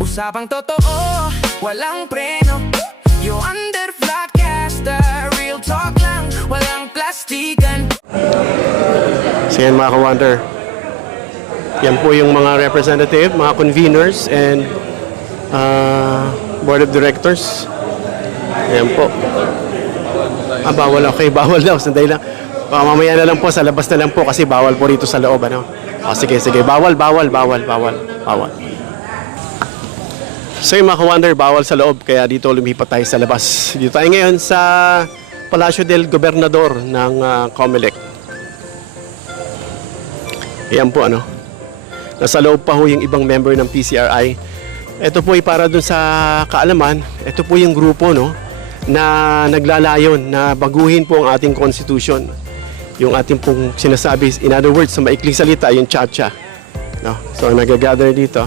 Usapang totoo, walang preno. You under Vlogcaster, real talk lang, walang plastikan. So yan mga ka-wonder, yan po yung mga representative, mga conveners and board of directors. Ayan po. Bawal, okay, bawal daw, sandali lang. Mamaya na lang po, sa labas na lang po kasi bawal po rito sa loob, ano. Sige, bawal. So yung mga ka-wonder, bawal sa loob, kaya dito lumipat tayo sa labas. Dito tayo ngayon sa Palacio del Gobernador ng COMELEC. Ayan po, ano. Nasa loob pa ho yung ibang member ng PCRI. Ito po ay para dun sa kaalaman, ito po yung grupo, no, na naglalayon na baguhin po ang ating constitution. Yung ating pong sinasabi, in other words, sa maikling salita, yung cha-cha. No? So, nag-gather dito.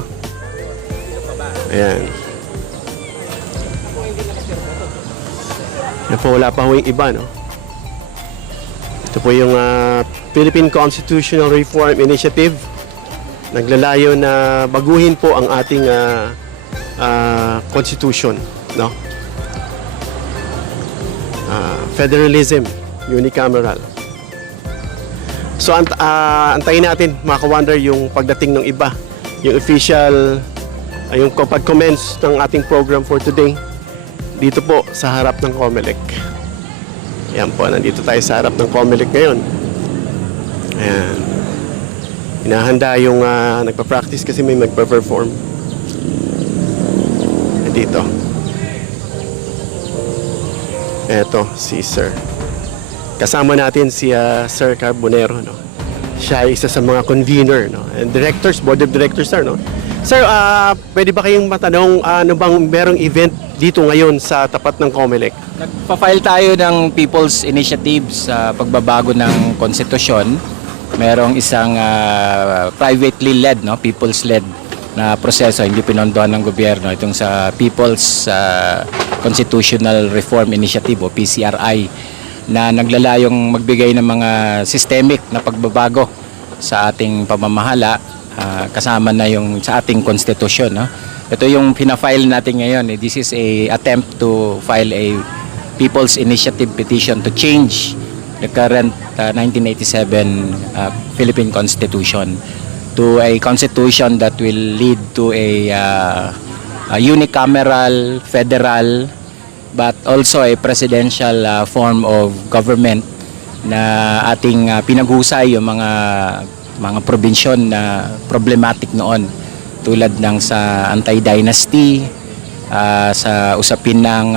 Ayan. Yan po, wala pa ho yung iba, no? Ito po yung Philippine Constitutional Reform Initiative. Naglalayo na baguhin po ang ating constitution, no? Federalism, unicameral. So antayin natin mga ka-wonder yung pagdating ng iba, yung official, yung pag-commence ng ating program for today dito po sa harap ng COMELEC. Ayan po, nandito tayo sa harap ng COMELEC ngayon. Ayan. Hinahanda yung nagpa-practice kasi may magpa-perform. Dito. Eto, si Sir. Kasama natin si Sir Carbonero, no? Siya ay isa sa mga convener, no? And directors, board of directors, sir, no? Sir, pwede ba kayong matanong ano bang merong event dito ngayon sa tapat ng COMELEC? Nagpa-file tayo ng People's Initiative sa pagbabago ng konstitusyon. Merong isang privately led, no, people's led na proseso, hindi pinondohan ng gobyerno, itong sa People's Constitutional Reform Initiative o PCRI, na naglalayong magbigay ng mga systemic na pagbabago sa ating pamamahala, kasama na yung sa ating konstitusyon, no? Ito yung pina-file natin ngayon. This is a attempt to file a People's Initiative petition to change the current 1987 Philippine Constitution to a constitution that will lead to a unicameral, federal, but also a presidential form of government na ating pinaghusay yung mga probinsyon na problematic noon, tulad ng sa anti-dynasty, sa usapin ng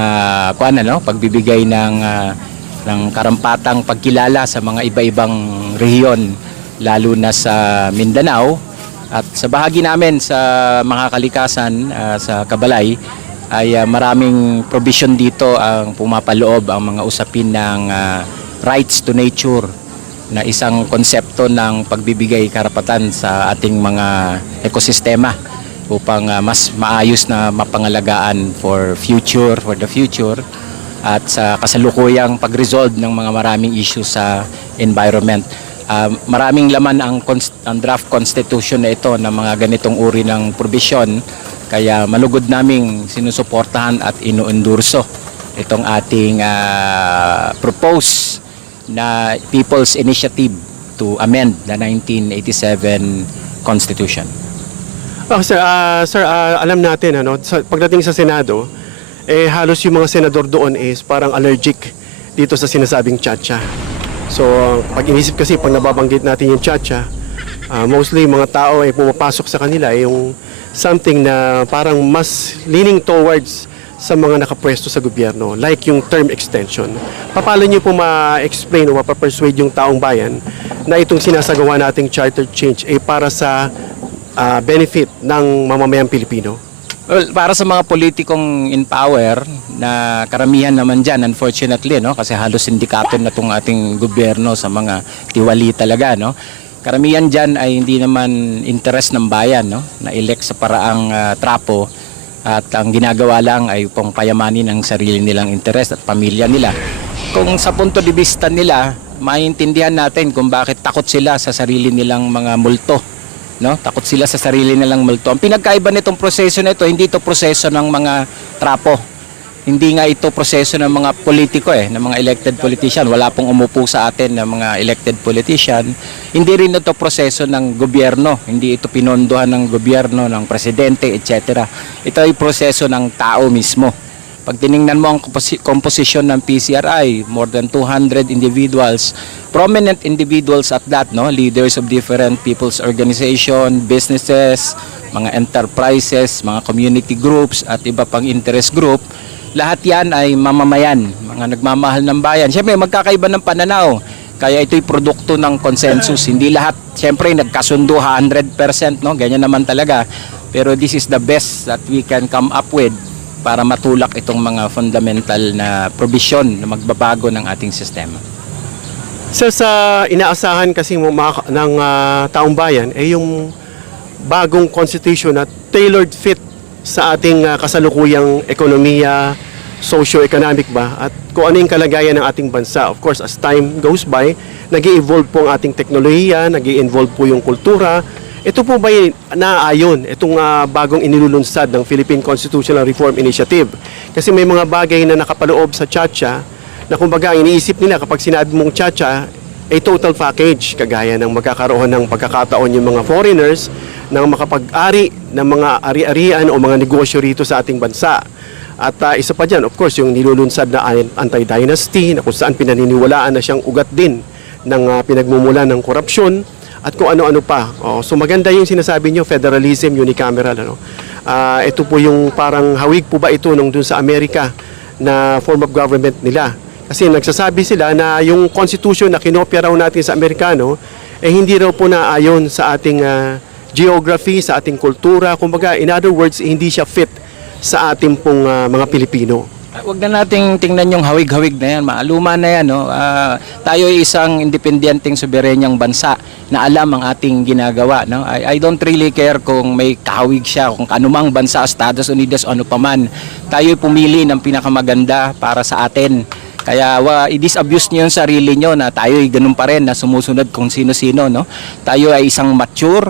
pagbibigay ng karampatang pagkilala sa mga iba-ibang rehiyon, lalo na sa Mindanao. At sa bahagi namin sa mga kalikasan sa Cabalay ay maraming provision dito ang pumapaloob ang mga usapin ng rights to nature, na isang konsepto ng pagbibigay karapatan sa ating mga ekosistema upang mas maayos na mapangalagaan for the future, at sa kasalukuyang pag-resolve ng mga maraming issues sa environment. Maraming laman ang draft constitution na ito ng mga ganitong uri ng provision, kaya malugod naming sinusuportahan at inuendorso itong ating propose na People's Initiative to amend the 1987 Constitution. Sir, alam natin, ano, pagdating sa Senado, halos yung mga senador doon is parang allergic dito sa sinasabing cha-cha. So, pag inisip kasi, pag nababanggit natin yung cha-cha, mostly mga tao ay pumapasok sa kanila yung something na parang mas leaning towards sa mga nakapwesto sa gobyerno, like yung term extension. Paano niyo po ma-explain o ma-persuade yung taong bayan na itong sinasagawa nating charter change ay para sa benefit ng mamamayang Pilipino? Well, para sa mga politikong in power, na karamihan naman dyan, unfortunately, no? Kasi halos sindikato na itong ating gobyerno sa mga tiwali talaga, no? Karamihan dyan ay hindi naman interest ng bayan, no? Na-elect sa paraang trapo, at ang ginagawa lang ay upang payamanin ang sarili nilang interest at pamilya nila. Kung sa punto de vista nila, maintindihan natin kung bakit takot sila sa sarili nilang mga multo no? Takot sila sa sarili nilang multo. Ang pinagkaiba nitong proseso na ito, hindi ito proseso ng mga trapo. Hindi nga ito proseso ng mga politiko ng mga elected politician. Wala pong umupo sa atin ng mga elected politician. Hindi rin ito proseso ng gobyerno. Hindi ito pinondohan ng gobyerno, ng presidente, etc. Ito ay proseso ng tao mismo. Pag tiningnan mo ang composition ng PCRI, more than 200 individuals, prominent individuals at that, no? Leaders of different people's organization, businesses, mga enterprises, mga community groups at iba pang interest group. Lahat yan ay mamamayan, mga nagmamahal ng bayan. Siyempre, magkakaiba ng pananaw. Kaya ito'y produkto ng consensus. Hindi lahat, siyempre, nagkasundo 100%, no? Ganyan naman talaga. Pero this is the best that we can come up with para matulak itong mga fundamental na provision na magbabago ng ating sistema. Sir, sa inaasahan kasi ng taong bayan ay yung bagong constitution na tailored fit sa ating kasalukuyang ekonomiya, socio-economic ba, at kung ano yung kalagayan ng ating bansa. Of course, as time goes by, nag-i-evolve po ang ating teknolohiya, nag-i-evolve po yung kultura. Ito po ba naaayon, itong bagong inilulunsad ng Philippine Constitutional Reform Initiative? Kasi may mga bagay na nakapaloob sa Chacha na kumbaga iniisip nila kapag sinabi mong Chacha, ay total package, kagaya ng magkakaroon ng pagkakataon yung mga foreigners na makapag-ari ng mga ari-arian o mga negosyo rito sa ating bansa. At isa pa dyan, of course, yung nilulunsad na anti-dynasty na kung saan pinaniniwalaan na siyang ugat din ng pinagmumula ng korupsyon at kung ano-ano pa. So maganda yung sinasabi nyo, federalism, unicameral. Ito po yung parang hawig po ba ito nung dun sa Amerika na form of government nila. Kasi nagsasabi sila na yung constitution na kinopya raw natin sa Amerikano, hindi raw po naayon sa ating geography, sa ating kultura. Kumbaga, in other words, hindi siya fit sa ating pong mga Pilipino. Huwag na nating tingnan yung hawig-hawig na yan. Maaluma na yan. No? Tayo ay isang independenteng soberenyang bansa na alam ang ating ginagawa. No? I don't really care kung may kahawig siya, kung anumang bansa, Estados Unidos, ano paman. Tayo ay pumili ng pinakamaganda para sa atin. Kaya i-disabuse niyo yung sarili niyo na tayo ay ganun pa rin na sumusunod kung sino-sino. No? Tayo ay isang mature,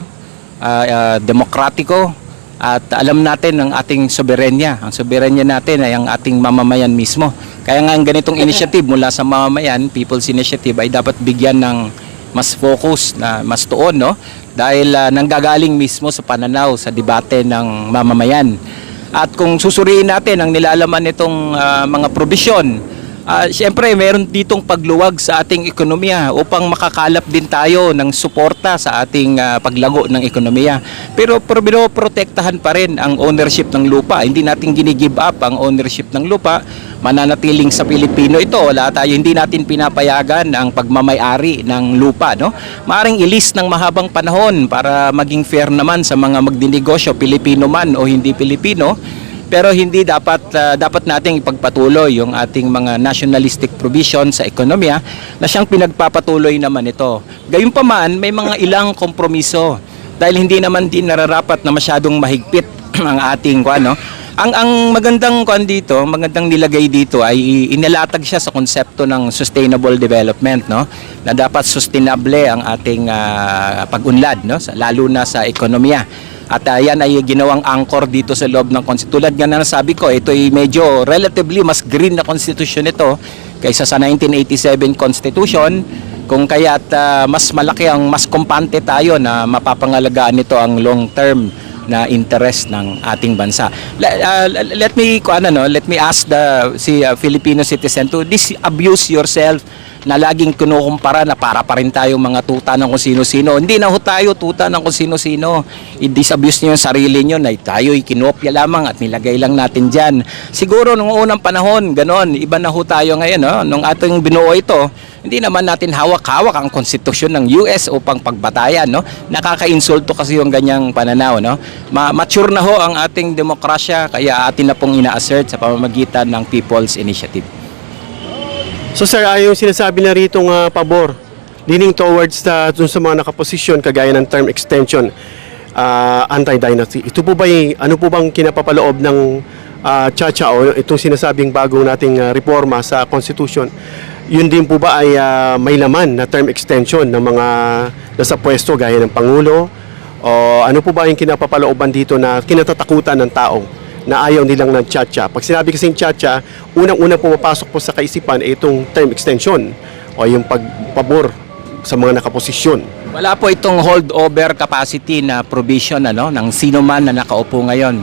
demokratiko, at alam natin ang ating soberenya. Ang soberenya natin ay ang ating mamamayan mismo. Kaya nga ang ganitong initiative mula sa mamamayan, People's Initiative, ay dapat bigyan ng mas focus, na mas tuon. No? Dahil nanggagaling mismo sa pananaw, sa debate ng mamamayan. At kung susuriin natin ang nilalaman nitong mga probisyon, siyempre, meron ditong pagluwag sa ating ekonomiya upang makakalap din tayo ng suporta sa ating paglago ng ekonomiya. Pero protektahan pa rin ang ownership ng lupa. Hindi natin gini-give up ang ownership ng lupa. Mananatiling sa Pilipino ito. Hindi natin pinapayagan ang pagmamay-ari ng lupa. No? Maaring ilis ng mahabang panahon para maging fair naman sa mga magdinegosyo, Pilipino man o hindi Pilipino. Pero hindi dapat nating ipagpatuloy yung ating mga nationalistic provision sa ekonomiya na siyang pinagpapatuloy naman ito. Gayunpaman, may mga ilang kompromiso dahil hindi naman din nararapat na masyadong mahigpit ang ating Ang magandang magandang nilagay dito ay inilatag siya sa konsepto ng sustainable development, no? Na dapat sustainable ang ating pag-unlad, no? Lalo na sa ekonomiya. At yan ay ginawang anchor dito sa loob ng konstitusyon. Tulad nga na nasabi ko, ito ay medyo relatively mas green na konstitusyon ito kaysa sa 1987 Constitution. Kung kaya't mas malaki mas kumpante tayo na mapapangalagaan nito ang long-term na interest ng ating bansa. Let me ask si Filipino citizen to disabuse yourself na laging kinukumpara na para pa rin tayong mga tuta ng kung sino-sino. Hindi na ho tayo tuta ng kung sino-sino. I-disabuse niyo yung sarili niyo na tayo'y kinopya lamang at nilagay lang natin dyan. Siguro nung unang panahon, ganon, iba na ho tayo ngayon. No? Nung ating binuo ito, hindi naman natin hawak-hawak ang konstitusyon ng US upang pagbatayan. No? Nakaka-insulto kasi yung ganyang pananaw. No? Mature na ho ang ating demokrasya, kaya atin na pong ina-assert sa pamamagitan ng People's Initiative. So sir, yung sinasabi na rito pabor, leaning towards dun sa mga nakaposisyon kagaya ng term extension, anti-dynasty. Ito po ba ano po bang kinapapaloob ng Chacha o itong sinasabing bagong nating reforma sa Constitution? Yun din po ba ay may laman na term extension ng mga nasa pwesto gaya ng Pangulo O ano po ba yung kinapapalooban dito na kinatatakutan ng tao na ayaw nilang ng tsa-tsa? Pag sinabi kasing tsa-tsa, unang-una pumapasok po sa kaisipan itong term extension o yung pagpabor sa mga nakaposisyon. Wala po itong holdover capacity na provision ng sino man na nakaupo ngayon.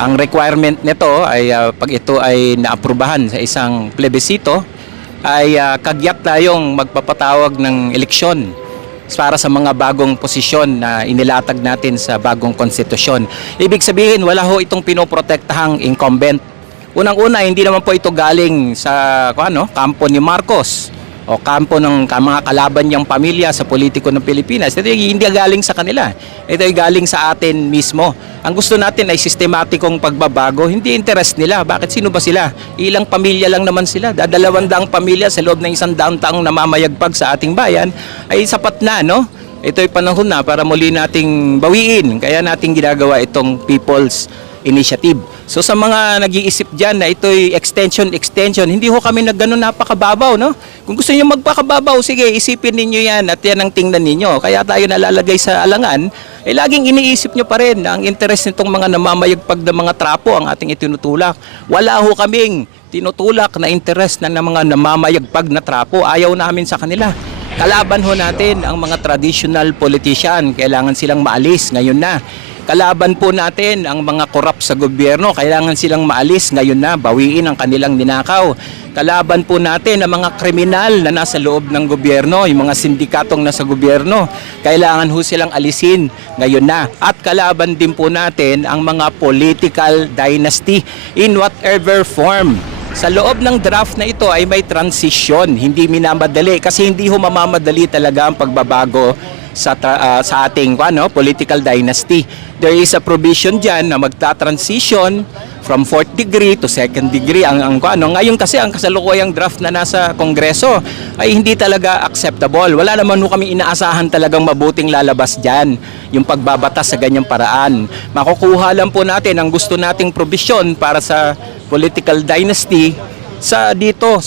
Ang requirement nito ay pag ito ay naaprubahan sa isang plebisito ay kagyat tayong magpapatawag ng eleksyon para sa mga bagong posisyon na inilatag natin sa bagong konstitusyon. Ibig sabihin, wala ho itong pinoprotektahang incumbent. Unang-una, hindi naman po ito galing sa kampo ni Marcos o kampo ng mga kalaban niyang pamilya sa politiko ng Pilipinas. Ito hindi galing sa kanila. Ito ay galing sa atin mismo. Ang gusto natin ay sistematikong pagbabago, hindi interest nila. Bakit? Sino ba sila? Ilang pamilya lang naman sila. 200 pamilya sa loob ng 100 taong namamayagpag sa ating bayan ay sapat na, no? Ito ay panahon na para muli nating bawiin. Kaya nating ginagawa itong People's Initiative. So sa mga nag-iisip dyan na ito'y extension, hindi ho kami nagganon napakababaw, no? Kung gusto niyo magpakababaw, sige, isipin ninyo yan at yan ang tingnan ninyo. Kaya tayo nalalagay sa alangan, laging iniisip nyo pa rin na ang interest nitong mga namamayagpag na mga trapo ang ating itinutulak. Wala ho kaming tinutulak na interest ng mga namamayagpag na trapo. Ayaw namin sa kanila. Kalaban ho natin ang mga traditional politician. Kailangan silang maalis ngayon na. Kalaban po natin ang mga korap sa gobyerno. Kailangan silang maalis ngayon na, bawiin ang kanilang ninakaw. Kalaban po natin ang mga kriminal na nasa loob ng gobyerno, yung mga sindikatong nasa gobyerno. Kailangan ho silang alisin ngayon na. At kalaban din po natin ang mga political dynasty in whatever form. Sa loob ng draft na ito ay may transition, hindi minamadali kasi hindi ho mamamadali talaga ang pagbabago sa ating political dynasty. There is a provision diyan na magta-transition from 4th degree to 2nd degree. Ngayon kasi ang kasalukuyang draft na nasa Kongreso ay hindi talaga acceptable. Wala naman ho kami inaasahan talagang mabuting lalabas diyan yung pagbabatas sa ganyang paraan. Makukuha lang po natin ang gusto nating provision para sa political dynasty sa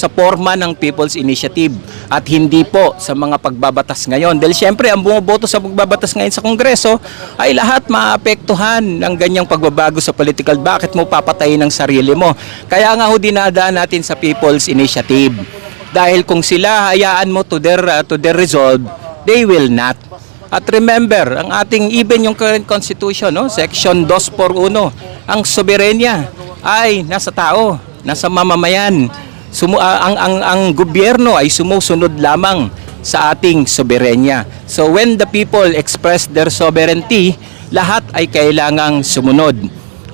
forma ng People's Initiative at hindi po sa mga pagbabatas ngayon. Dahil siyempre ang bumoboto sa pagbabatas ngayon sa Kongreso ay lahat maapektuhan ng ganyang pagbabago sa political. Bakit mo papatayin ang sarili mo? Kaya nga ho dinadaan natin sa People's Initiative. Dahil kung sila hayaan mo to their resolve, they will not. At remember, ang ating even yung current constitution, section 241, ang soberenya ay nasa tao, nasa mamamayan. Ang gobyerno ay sumusunod lamang sa ating soberenya. So when the people express their sovereignty, lahat ay kailangang sumunod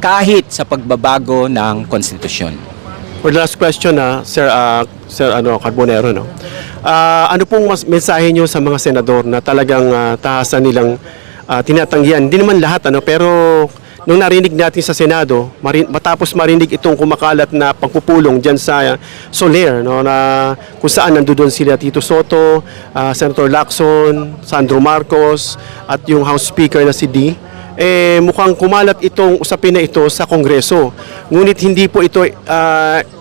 kahit sa pagbabago ng konstitusyon. For the last question Sir Carbonero, ano pong mensahe niyo sa mga senador na talagang tahasan nilang tinatanggihan? Hindi naman lahat pero nung narinig natin sa Senado, matapos marinig itong kumakalat na pagpupulong dyan sa Soler, na kung saan nandoon sila Tito Soto, Senator Lacson, Sandro Marcos, at yung House Speaker na si D, mukhang kumalat itong usapin na ito sa Kongreso. Ngunit hindi po ito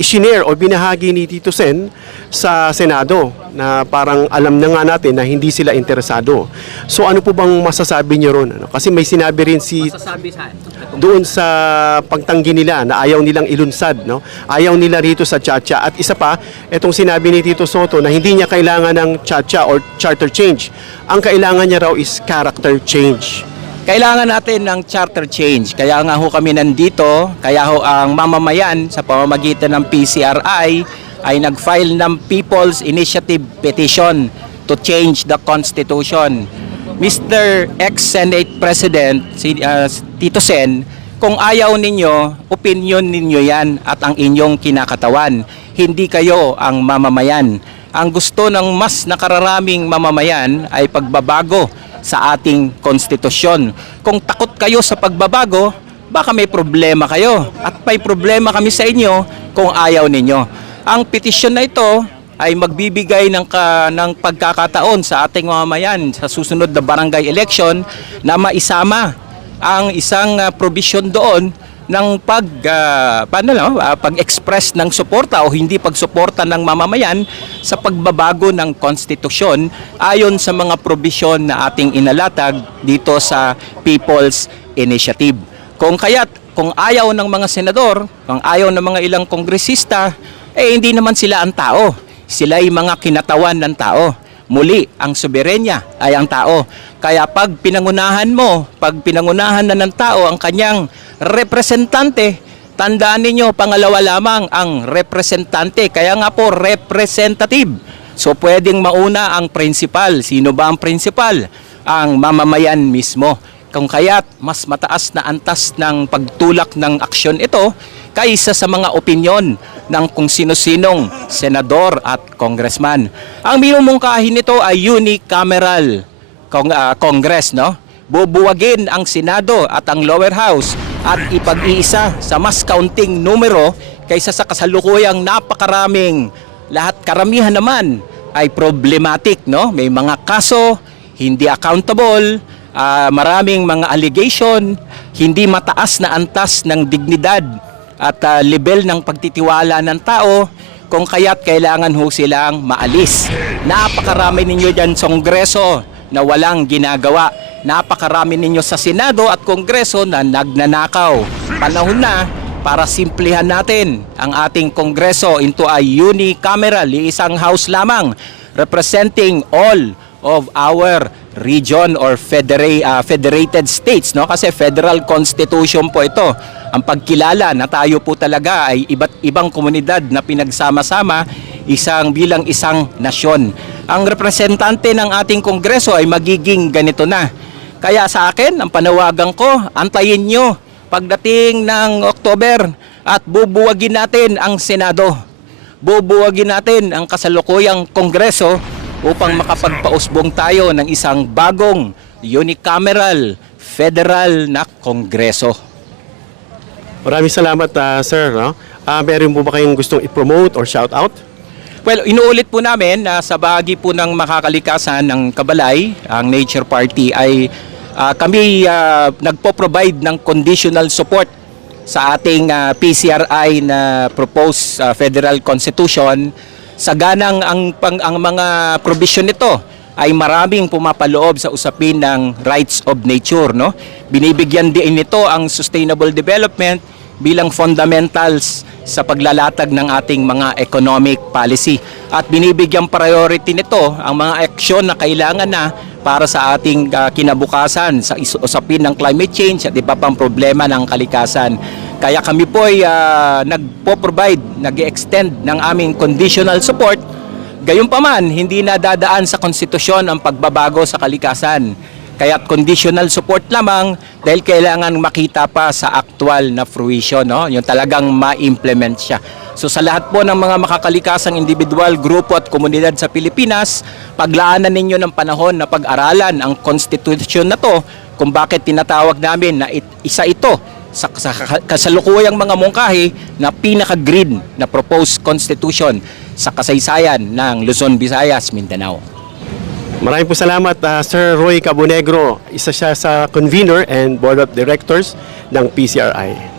isinare o binahagi ni Tito Sen sa Senado na parang alam na nga natin na hindi sila interesado. So ano po bang masasabi niyo ron? Kasi may sinabi rin doon sa pagtanggi nila na ayaw nilang ilunsad. Ayaw nila rito sa tsa-tsa. At isa pa, itong sinabi ni Tito Soto na hindi niya kailangan ng tsa-tsa or charter change. Ang kailangan niya raw is character change. Kailangan natin ng charter change. Kaya nga ho kami nandito, kaya ho ang mamamayan sa pamamagitan ng PCRI ay nag-file ng People's Initiative Petition to change the Constitution. Mr. Ex-Senate President, Tito Sen, kung ayaw ninyo, opinion ninyo yan at ang inyong kinakatawan. Hindi kayo ang mamamayan. Ang gusto ng mas nakararaming mamamayan ay pagbabago sa ating konstitusyon. Kung takot kayo sa pagbabago, baka may problema kayo. At may problema kami sa inyo kung ayaw ninyo. Ang petisyon na ito ay magbibigay ng pagkakataon sa ating mamamayan sa susunod na barangay election na maisama ang isang provision doon pag-express ng suporta o hindi pagsuporta ng mamamayan sa pagbabago ng konstitusyon ayon sa mga probisyon na ating inalatag dito sa People's Initiative. Kung ayaw ng mga senador, kung ayaw ng mga ilang kongresista, hindi naman sila ang tao. Sila ay mga kinatawan ng tao. Muli, ang soberenya ay ang tao. Kaya pag pinangunahan na ng tao ang kanyang representante, tandaan ninyo, pangalawa lamang ang representante. Kaya nga po, representative. So pwedeng mauna ang principal. Sino ba ang principal? Ang mamamayan mismo. Kung kaya't mas mataas na antas ng pagtulak ng aksyon ito kaysa sa mga opinyon ng kung sino-sinong senador at congressman. Ang minumungkahi nito ay unicameral Congress, no? Bubuwagin ang Senado at ang lower house at ipag-iisa sa mas kaunting numero kaysa sa kasalukuyang napakaraming karamihan naman ay problematic, no? May mga kaso, hindi accountable, maraming mga allegation, hindi mataas na antas ng dignidad at level ng pagtitiwala ng tao, kung kaya't kailangan ho silang maalis. Napakarami ninyo dyan sa Kongreso na walang ginagawa. Napakarami ninyo sa Senado at Kongreso na nagnanakaw. Panahon na para simplihan natin ang ating Kongreso into a unicameral, isang house lamang representing all of our region or federated states, no? Kasi federal constitution po ito. Ang pagkilala na tayo po talaga ay iba't ibang komunidad na pinagsama-sama bilang isang nasyon. Ang representante ng ating kongreso ay magiging ganito na. Kaya sa akin, ang panawagan ko, antayin nyo pagdating ng October at bubuwagin natin ang Senado. Bubuwagin natin ang kasalukuyang kongreso upang makapagpausbong tayo ng isang bagong unicameral federal na kongreso. Maraming salamat, sir. No? Meron po ba kayong gustong i-promote or shout out? Well, inuulit po namin na sa bahagi po ng makakalikasan ng Kabalay, ang Nature Party, ay kami nagpo-provide ng conditional support sa ating PCRI na proposed federal constitution. Saganang ang mga provision nito ay maraming pumapaloob sa usapin ng rights of nature, no? Binibigyan din nito ang sustainable development bilang fundamentals sa paglalatag ng ating mga economic policy. At binibigyan priority nito ang mga aksyon na kailangan na para sa ating kinabukasan sa usapin ng climate change at iba pang problema ng kalikasan. Kaya kami po ay nagpo-provide, nag-extend ng aming conditional support. Gayunpaman, hindi na dadaan sa konstitusyon ang pagbabago sa kalikasan. Kaya conditional support lamang dahil kailangan makita pa sa actual na fruition, no? Yung talagang ma-implement siya. So sa lahat po ng mga makakalikasang individual, grupo at komunidad sa Pilipinas, paglaanan ninyo ng panahon na pag-aralan ang constitution na to kung bakit tinatawag namin na isa ito sa kasalukuyang mga mungkahi na pinaka-green na proposed constitution sa kasaysayan ng Luzon, Visayas, Mindanao. Maraming po salamat, Sir Roy Cabonegro. Isa siya sa convener and board of directors ng PCRI.